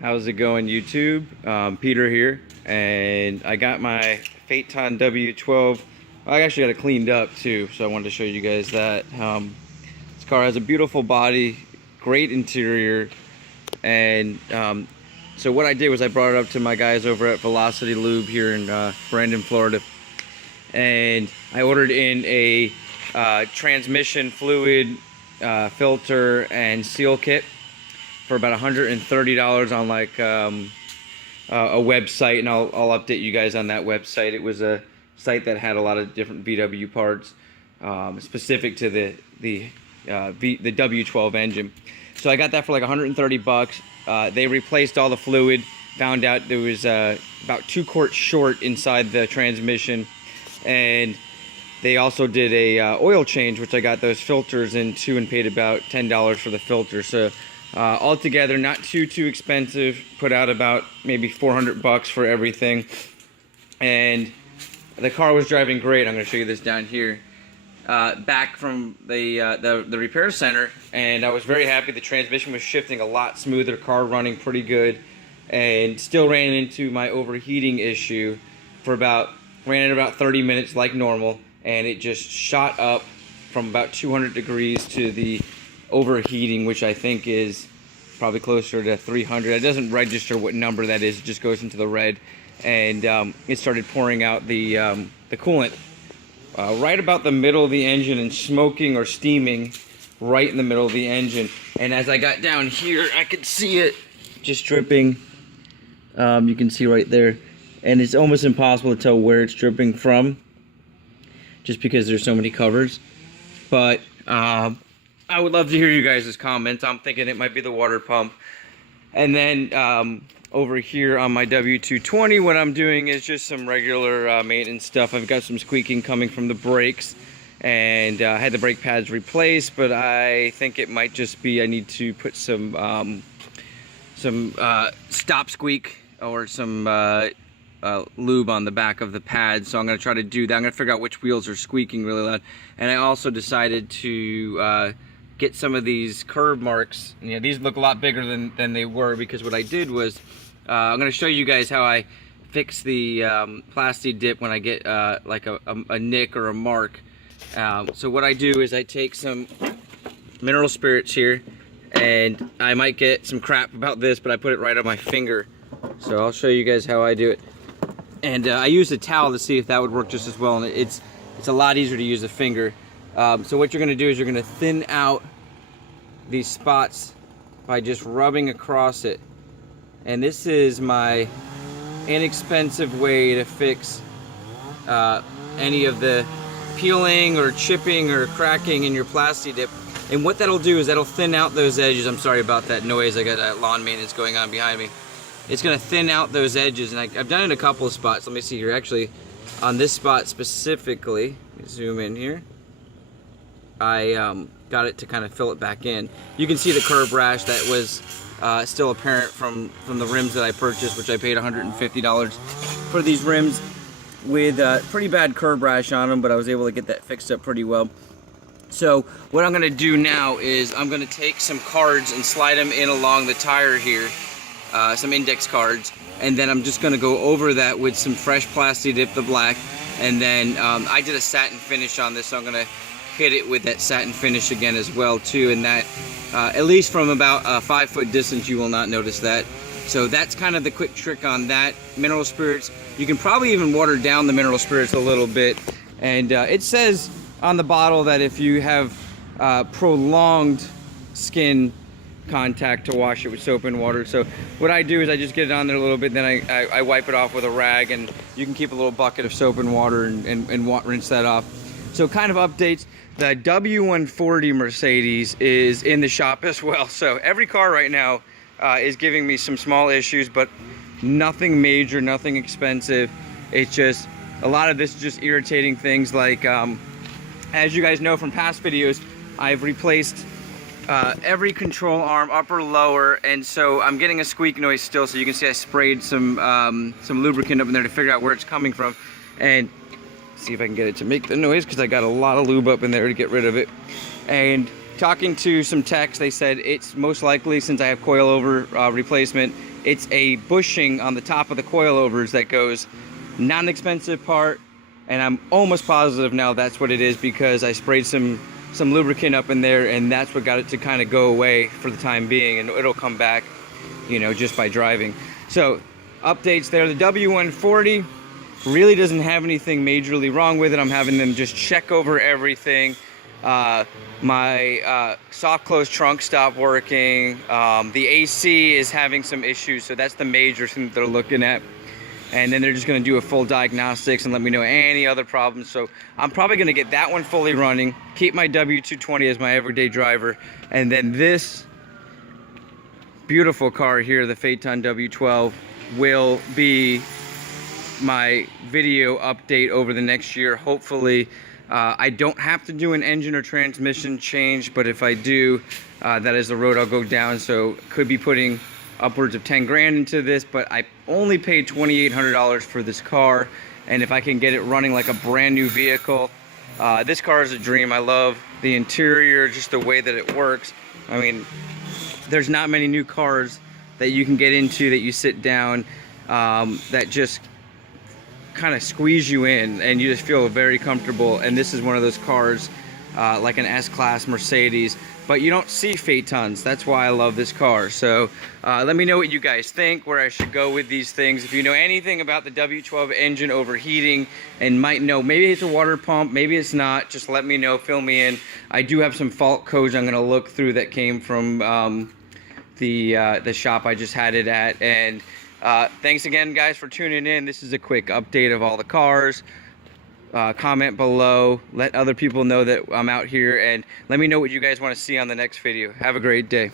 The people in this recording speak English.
How's it going, YouTube? Peter here, and I got my Phaeton w12. I actually got it cleaned up too, so I wanted to show you guys that. This car has a beautiful body, great interior, and so what I did was I brought it up to my guys over at Velocity Lube here in Brandon, Florida, and I ordered in a transmission fluid filter and seal kit for about $130 on like a website, and I'll update you guys on that website. It was a site that had a lot of different VW parts specific to the W12 engine. So I got that for like 130 bucks. They replaced all the fluid, found out there was about 2 quarts short inside the transmission, and they also did a oil change, which I got those filters into and paid about $10 for the filter. So altogether, not too expensive. Put out about maybe 400 bucks for everything, and the car was driving great. I'm going to show you this down here. Back from the repair center, and I was very happy. The transmission was shifting a lot smoother, car running pretty good, and still ran into my overheating issue for ran it about 30 minutes like normal, and it just shot up from about 200 degrees to the overheating, which I think is probably closer to 300. It doesn't register what number that is, it just goes into the red, and it started pouring out the coolant right about the middle of the engine and smoking or steaming right in the middle of the engine. And as I got down here, I could see it just dripping. You can see right there, and it's almost impossible to tell where it's dripping from just because there's so many covers. But I would love to hear you guys' comments. I'm thinking it might be the water pump. And then over here on my w220, what I'm doing is just some regular maintenance stuff. I've got some squeaking coming from the brakes, and I had the brake pads replaced, but I think it might just be I need to put some stop squeak or some lube on the back of the pad. So I'm going to try to do that. I'm going to figure out which wheels are squeaking really loud. And I also decided to get some of these curb marks. You know, these look a lot bigger than they were, because what I did was I'm going to show you guys how I fix the plasti dip when I get like a nick or a mark. So what I do is I take some mineral spirits here, and I might get some crap about this, but I put it right on my finger. So I'll show you guys how I do it. And I used a towel to see if that would work just as well, and it's a lot easier to use a finger. So what you're going to do is you're going to thin out these spots by just rubbing across it. And this is my inexpensive way to fix any of the peeling or chipping or cracking in your plasti dip. And what that'll do is that'll thin out those edges. I'm sorry about that noise. I got lawn maintenance going on behind me. It's going to thin out those edges, and I've done it in a couple of spots. Let me see here. Actually, on this spot specifically, let me zoom in here. I got it to kind of fill it back in. You can see the curb rash that was still apparent from the rims that I purchased, which I paid $150 for these rims with pretty bad curb rash on them, but I was able to get that fixed up pretty well. So what I'm going to do now is I'm going to take some cards and slide them in along the tire here, some index cards, and then I'm just going to go over that with some fresh plasti dip, the black, and then I did a satin finish on this, so I'm going to hit it with that satin finish again as well too, and that at least from about a 5-foot distance you will not notice that. So that's kind of the quick trick on that. Mineral spirits, you can probably even water down the mineral spirits a little bit, and it says on the bottle that if you have prolonged skin contact, to wash it with soap and water. So what I do is I just get it on there a little bit, then I wipe it off with a rag, and you can keep a little bucket of soap and water and rinse that off. So kind of updates, the w140 Mercedes is in the shop as well. So every car right now is giving me some small issues, but nothing major, nothing expensive. It's just a lot of this is just irritating things like, as you guys know from past videos, I've replaced every control arm, upper, lower, and so I'm getting a squeak noise still. So you can see I sprayed some lubricant up in there to figure out where it's coming from, and see if I can get it to make the noise, because I got a lot of lube up in there to get rid of it. And talking to some techs, they said it's most likely, since I have coilover replacement, it's a bushing on the top of the coilovers that goes. Not an expensive part, and I'm almost positive now that's what it is, because I sprayed some lubricant up in there, and that's what got it to kind of go away for the time being, and it'll come back, you know, just by driving. So updates there. The w140 really doesn't have anything majorly wrong with it. I'm having them just check over everything. My soft close trunk stopped working. The AC is having some issues, so that's the major thing that they're looking at. And then they're just going to do a full diagnostics and let me know any other problems. So I'm probably going to get that one fully running, keep my w220 as my everyday driver, and then this beautiful car here, the Phaeton w12, will be my video update over the next year. Hopefully I don't have to do an engine or transmission change, but if I do, that is the road I'll go down. So could be putting upwards of 10 grand into this, but I only paid $2,800 for this car, and if I can get it running like a brand new vehicle, this car is a dream. I love the interior, just the way that it works. I mean, there's not many new cars that you can get into that you sit down that just kind of squeeze you in and you just feel very comfortable, and this is one of those cars like an S-Class Mercedes, but you don't see Phaetons. That's why I love this car. So let me know what you guys think, where I should go with these things. If you know anything about the W12 engine overheating and might know, maybe it's a water pump, maybe it's not, just let me know, fill me in. I do have some fault codes I'm gonna look through that came from the shop I just had it at. And thanks again, guys, for tuning in. This is a quick update of all the cars. Comment below, let other people know that I'm out here, and let me know what you guys want to see on the next video. Have a great day.